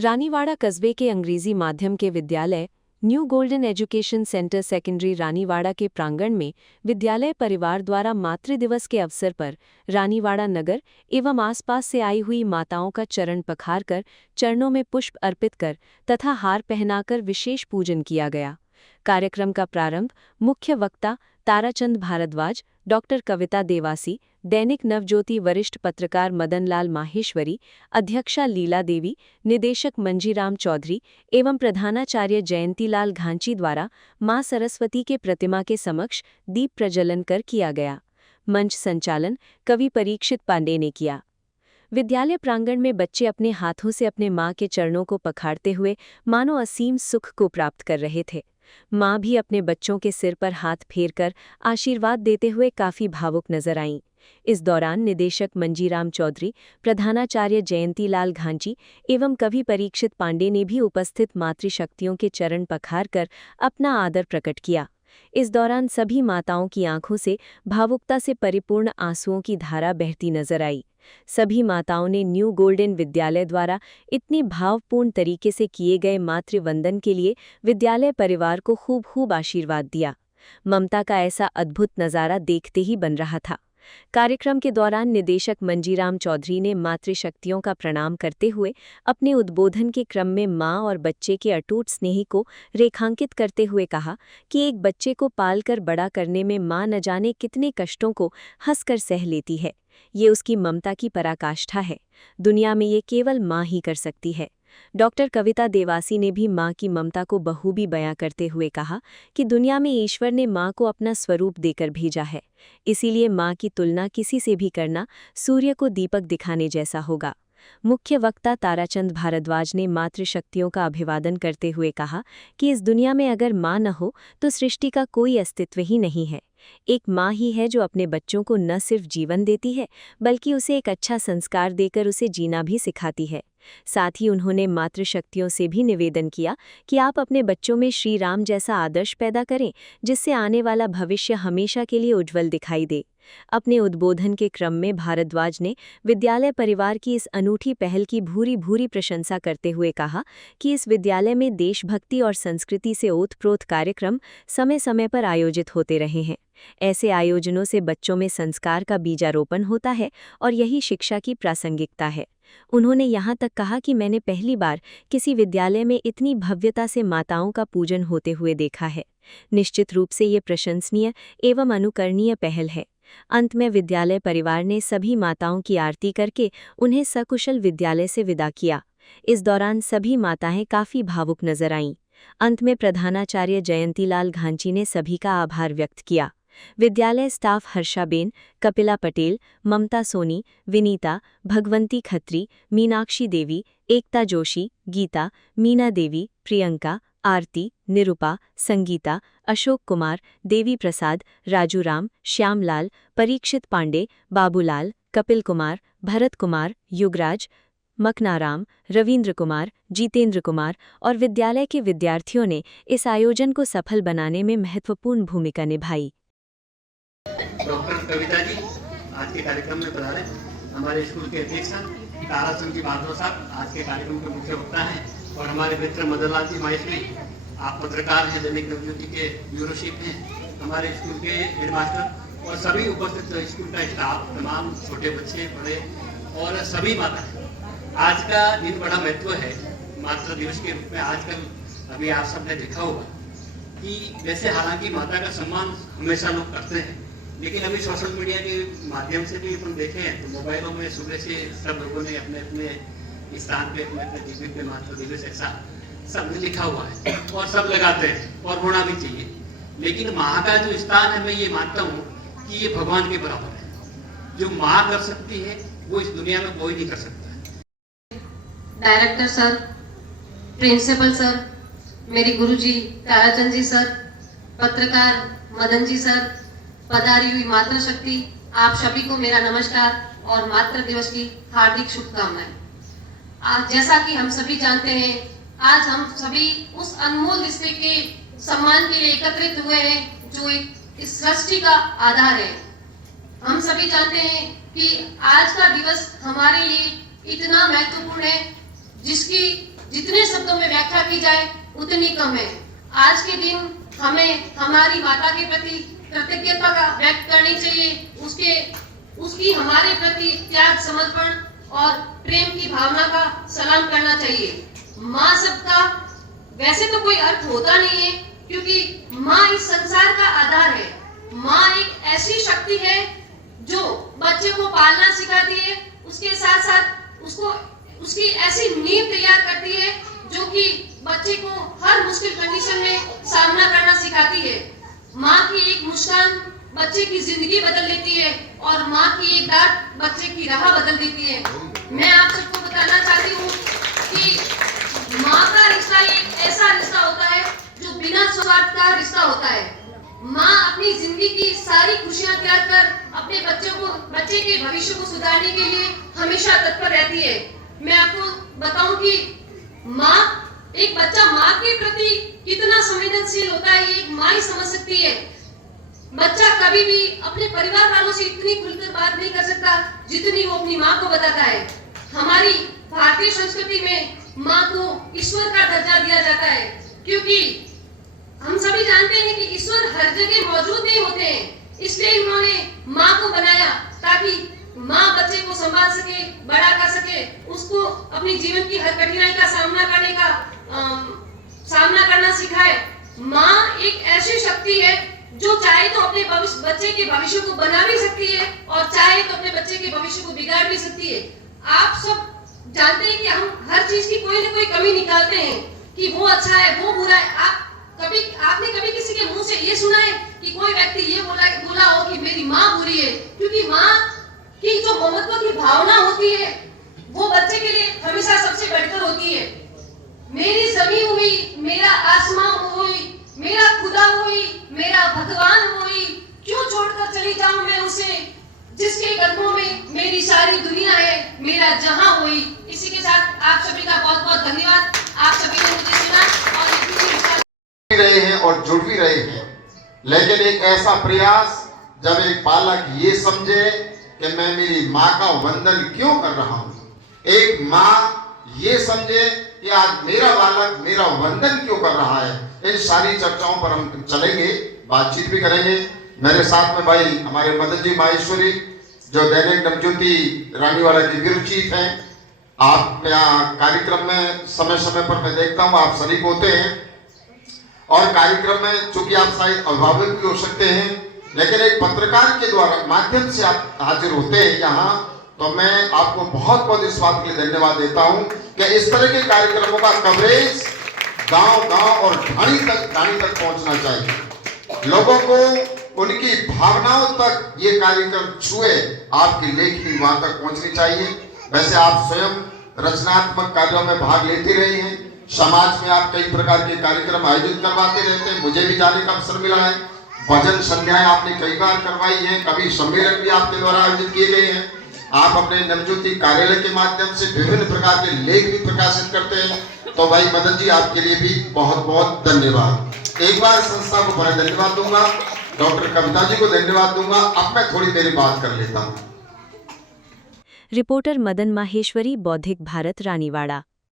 रानीवाड़ा कस्बे के अंग्रेजी माध्यम के विद्यालय new golden education centre secondary Raniwara के प्रांगण में विद्यालय परिवार द्वारा मातृ दिवस के अवसर पर रानीवाड़ा नगर एवं आसपास से आई हुई माताओं का चरण पखार कर चरणों में पुष्प अर्पित कर तथा हार पहनाकर विशेष पूजन किया गया। कार्यक्रम का प्रारंभ मुख्य वक्ता ताराचंद भारद्वाज, डॉक्टर कविता देवासी, दैनिक नवज्योति वरिष्ठ पत्रकार मदनलाल माहेश्वरी, अध्यक्षा लीला देवी, निदेशक मंजीराम चौधरी एवं प्रधानाचार्य जयंतीलाल घांची द्वारा मां सरस्वती के प्रतिमा के समक्ष दीप प्रज्वलन कर किया गया। मंच संचालन कवि परीक्षित पांडे ने किया। विद्यालय प्रांगण में बच्चे अपने हाथों से अपने मां के चरणों को पखाड़ते हुए मानो असीम सुख को प्राप्त कर रहे थे। मां भी अपने बच्चों के सिर पर हाथ फेरकर आशीर्वाद देते हुए काफी भावुक नजर आईं। इस दौरान निदेशक मंजीराम चौधरी, प्रधानाचार्य जयंतीलाल घांची एवं कवि परीक्षित पांडे ने भी उपस्थित मातृशक्तियों के चरण पखार कर अपना आदर प्रकट किया। इस दौरान सभी माताओं की आंखों से भावुकता से परिपूर्ण आंसुओं की धारा बहती नजर आई। सभी माताओं ने न्यू गोल्डन विद्यालय द्वारा इतनी भावपूर्ण तरीके से किए गए मातृवंदन के लिए विद्यालय परिवार को खूब खूब आशीर्वाद दिया। ममता का ऐसा अद्भुत नज़ारा देखते ही बन रहा था। कार्यक्रम के दौरान निदेशक मंजीराम चौधरी ने मातृशक्तियों का प्रणाम करते हुए अपने उद्बोधन के क्रम में मां और बच्चे के अटूट स्नेह को रेखांकित करते हुए कहा कि एक बच्चे को पालकर बड़ा करने में मां न जाने कितने कष्टों को हंसकर सह लेती है। ये उसकी ममता की पराकाष्ठा है। दुनिया में ये केवल मां ही कर सकती है। डॉक्टर कविता देवासी ने भी मां की ममता को बखूबी बयां करते हुए कहा कि दुनिया में ईश्वर ने मां को अपना स्वरूप देकर भेजा है, इसीलिए मां की तुलना किसी से भी करना सूर्य को दीपक दिखाने जैसा होगा। मुख्य वक्ता ताराचंद भारद्वाज ने मातृशक्तियों का अभिवादन करते हुए कहा कि इस दुनिया में अगर मां न हो तो सृष्टि का कोई अस्तित्व ही नहीं है। एक मां ही है जो अपने बच्चों को न सिर्फ जीवन देती है बल्कि उसे एक अच्छा संस्कार देकर उसे जीना भी सिखाती है। साथ ही उन्होंने मातृशक्तियों से भी निवेदन किया कि आप अपने बच्चों में श्री राम जैसा आदर्श पैदा करें, जिससे आने वाला भविष्य हमेशा के लिए उज्जवल दिखाई दे। अपने उद्बोधन के क्रम में भारद्वाज ने विद्यालय परिवार की इस अनूठी पहल की भूरी भूरी प्रशंसा करते हुए कहा कि इस विद्यालय में देशभक्ति और संस्कृति से ओतप्रोत कार्यक्रम समय समय पर आयोजित होते रहे हैं। ऐसे आयोजनों से बच्चों में संस्कार का बीजारोपण होता है और यही शिक्षा की प्रासंगिकता है। उन्होंने यहाँ तक कहा कि मैंने पहली बार किसी विद्यालय में इतनी भव्यता से माताओं का पूजन होते हुए देखा है। निश्चित रूप से ये प्रशंसनीय एवं अनुकरणीय पहल है। अंत में विद्यालय परिवार ने सभी माताओं की आरती करके उन्हें सकुशल विद्यालय से विदा किया। इस दौरान सभी माताएं काफी भावुक नजर आईं। अंत में प्रधानाचार्य जयंतीलाल घांची ने सभी का आभार व्यक्त किया। विद्यालय स्टाफ हर्षाबेन, कपिला पटेल, ममता सोनी, विनीता, भगवंती खत्री, मीनाक्षी देवी, एकता जोशी, गीता, मीना देवी, प्रियंका, आरती, निरुपा, संगीता, अशोक कुमार, देवी प्रसाद, राजूराम, श्यामलाल, परीक्षित पांडे, बाबूलाल, कपिल कुमार, भरत कुमार, युगराज, मकनाराम, रविंद्र कुमार, जीतेंद्र कुमार और विद्यालय के विद्यार्थियों ने इस आयोजन को सफल बनाने में महत्वपूर्ण भूमिका निभाई। डॉक्टर कविता जी आज के कार्यक्रम में पधारे। हमारे स्कूल के अध्यक्ष ताराचंद जी भारद्वाज साहब आज के कार्यक्रम के मुख्य वक्ता हैं और हमारे मित्र मदनलाल जी माहेश्वरी, आप पत्रकार हैं, दैनिक नवज्योति के ब्यूरो चीफ हैं, हमारे स्कूल के हेडमास्टर और सभी उपस्थित स्कूल का स्टाफ, तमाम छोटे बच्चे, बड़े और सभी माताएं। आज का दिन बड़ा महत्व है मातृ दिवस के रूप में। आजकल अभी आप सबने देखा होगा कि वैसे हालांकि माता का सम्मान हमेशा लोग करते हैं, लेकिन अभी सोशल मीडिया के माध्यम से भी अपन देखें तो मोबाइलों में सुबह से सब लोगों ने अपने अपने स्थान पे अपने अपने जीवन पे मातृ दिवस ऐसा सबने लिखा हुआ है और सब लगाते हैं और होना भी चाहिए। लेकिन माँ का जो स्थान है, मैं ये मानता हूँ कि ये भगवान के बराबर है। जो माँ कर सकती है वो इस दुनिया में कोई नहीं कर सकता। डायरेक्टर सर, प्रिंसिपल सर, मेरे गुरुजी ताराचंद जी सर, पत्रकार मदन जी सर, पधारी हुई मातृशक्ति, आप सभी को मेरा नमस्कार और मातृ दिवस की हार्दिक शुभकामनाएं। आज जैसा कि हम सभी जानते हैं, आज हम सभी उस अनमोल रिश्ते के सम्मान के लिए एकत्रित हुए हैं जो इस सृष्टि का आधार है। हम सभी जानते हैं कि आज का दिवस हमारे लिए इतना महत्वपूर्ण है शब्दों में व्याख्या की जाए उतनी कम है। आज के दिन हमें हमारी माता के प्रति कृतज्ञता का व्यक्त करनी चाहिए, उसकी हमारे प्रति त्याग, समर्पण और प्रेम की भावना का सलाम करना चाहिए। माँ शब्द का वैसे तो कोई अर्थ होता नहीं है, क्योंकि माँ इस संसार का आधार है। माँ एक ऐसी शक्ति है जो बच्चे को पालना सिखाती है, उसके साथ साथ उसकी ऐसी नींव तैयार करती है जो कि बच्चे को हर मुश्किल कंडीशन में सामना करना सिखाती है। माँ की एक मुस्कान बच्चे की जिंदगी बदल देती है और माँ की एक डांट बच्चे की राह बदल देती है। मैं आप सबको बताना चाहती हूँ कि माँ का रिश्ता एक ऐसा रिश्ता होता है जो बिना स्वार्थ का रिश्ता होता है। माँ अपनी जिंदगी की सारी खुशियाँ त्याग कर अपने बच्चे के भविष्य को सुधारने के लिए हमेशा तत्पर रहती है। मैं आपको बताऊं कि एक बच्चा माँ के प्रति कितना संवेदनशील होता है, एक माँ ही समझ सकती है। बच्चा कभी भी अपने परिवार वालों से इतनी खुलकर बात नहीं कर सकता जितनी वो अपनी माँ को बताता है। हमारी भारतीय संस्कृति में माँ को ईश्वर का दर्जा दिया जाता है, क्योंकि हम सभी जानते हैं कि ईश्वर हर जगह मौजूद नहीं होते हैं। इसलिए उन्होंने माँ को बनाया ताकि माँ बच्चे को संभाल सके, बड़ा कर सके, उसको अपनी जीवन की हर कठिनाई का सामना करना सिखाए। माँ एक ऐसी शक्ति है जो चाहे तो अपने बच्चे के भविष्य को बना भी सकती है और चाहे तो अपने बच्चे के भविष्य को बिगाड़ भी सकती है। आप सब जानते हैं कि हम हर चीज की कोई ना कोई कमी निकालते हैं कि वो अच्छा है, वो बुरा है। आपने कभी किसी के मुंह से ये सुना है कि कोई व्यक्ति ये बोला हो कि मेरी माँ बुरी है? क्योंकि माँ की जो ममत्व की भावना होती है वो बच्चे के लिए हमेशा सबसे बढ़कर होती है। मेरी जमीन हुई, मेरा आसमान हुई, मेरा खुदा हुई, मेरा भगवान हुई, क्यों छोड़कर चली जाऊं मैं उसे जिसके कदमों में मेरी सारी दुनिया है, मेरा जहां हुई। इसी के साथ आप सभी का बहुत बहुत धन्यवाद। आप सभी ने मुझे सुना और इतनी रहे हैं और जुड़ भी रहे हैं, लेकिन एक ऐसा प्रयास जब एक बालक ये समझे कि मैं मेरी माँ का वंदन क्यों कर रहा हूँ, एक माँ ये समझे कि आज मेरा बालक मेरा वंदन क्यों कर रहा है, इन सारी चर्चाओं पर हम चलेंगे, बातचीत भी करेंगे। मेरे साथ में भाई हमारे मदन जी माहेश्वरी जो दैनिक नवज्योति रानीवाड़ा के ब्यूरो चीफ हैं। आप यहाँ कार्यक्रम में समय समय पर मैं देखता हूँ आप शरीक होते हैं और कार्यक्रम में चूंकि आप शायद अभिभावक भी हो सकते हैं, लेकिन एक पत्रकार के द्वारा माध्यम से आप हाजिर होते हैं यहाँ, तो मैं आपको बहुत बहुत इस बात के लिए धन्यवाद देता हूँ कि इस तरह के कार्यक्रमों का कवरेज गांव और ढाणी तक पहुंचना चाहिए। लोगों को उनकी भावनाओं तक ये कार्यक्रम छुए, आपकी लेखनी वहां तक पहुंचनी चाहिए। वैसे आप स्वयं रचनात्मक कार्यों में भाग लेते रहे हैं, समाज में आप कई प्रकार के कार्यक्रम आयोजित करवाते रहते हैं, मुझे भी जाने का अवसर मिला है। भजन संध्याएं आपने कई बार करवाई हैं, कभी सम्मेलन भी आपके द्वारा आयोजित किए गए हैं। आप अपने नवज्योति कार्यालय के माध्यम से विभिन्न प्रकार के लेख भी प्रकाशित करते हैं। तो भाई मदन जी आपके लिए भी बहुत बहुत धन्यवाद। एक बार संस्था को बड़ा धन्यवाद दूंगा, डॉक्टर कविता जी को धन्यवाद दूंगा। अब मैं थोड़ी देरी बात कर लेता हूँ। रिपोर्टर मदन माहेश्वरी, बौद्धिक भारत, रानीवाड़ा।